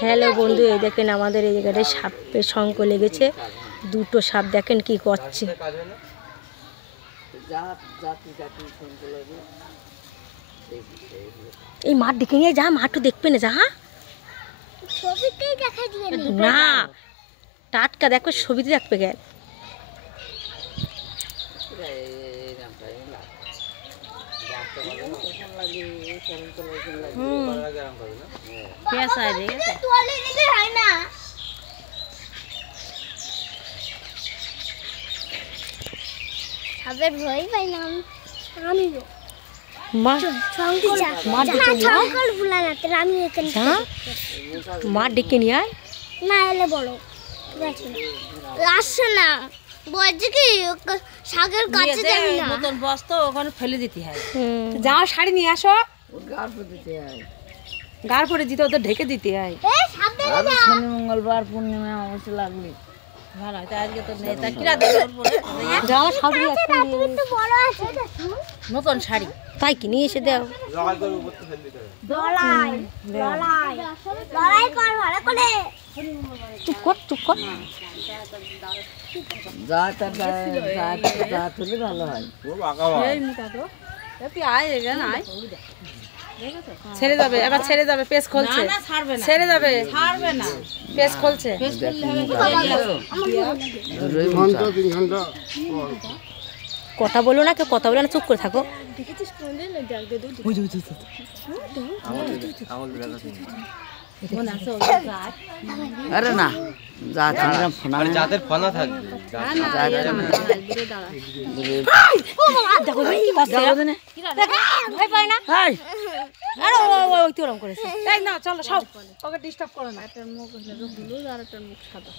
Hello বন্ধু, এই দেখেন আমাদের এই জায়গাটায় সাপের শঙ্খ লেগেছে। দুটো সাপ দেখেন কি করছে। এই মাঠ দেখে নিয়ে যা, মাঠও দেখবে না যা। না টাটকা দেখো, ছবিতে দেখবে গেল। মাঠ ডেকে নিয়ে আয় না এলে বলো আসছে না, বলছে কি শাকের কাছে যাবি না, নতুন বস্তা ওখানে ফেলে দিতে হয়। যাও শাড়ি নিয়ে আসো, গাড় পরে দিতে ওদের ঢেকে দিতে হয়। শনি মঙ্গলবার পূর্ণিমা অবশ্য লাগবে ভালো হয়। আজকে তো নেই, তা কিরা দেবে যাও শাড়ি নতুন শাড়ি তাই কি নিয়ে এসে দাও। চুপ কর চুপ কর। ভালো হয়। ছেড়ে যাবে, এবার ছেড়ে যাবে, পেস খুলছে, ছেড়ে যাবে, ছাড়বে না, পেস খুলছে। কথা বলো না, কেউ কথা বলে না, চুপ করে থাকো। আরে না জাতের ফনা থাকবে। ভয় পায় না। আরে ওই তো ওরকম করেছে। এই না চলো সব, ওকে ডিস্টার্ব করো না। একটা মুখ হলুদ আর একটা মুখ সাদা।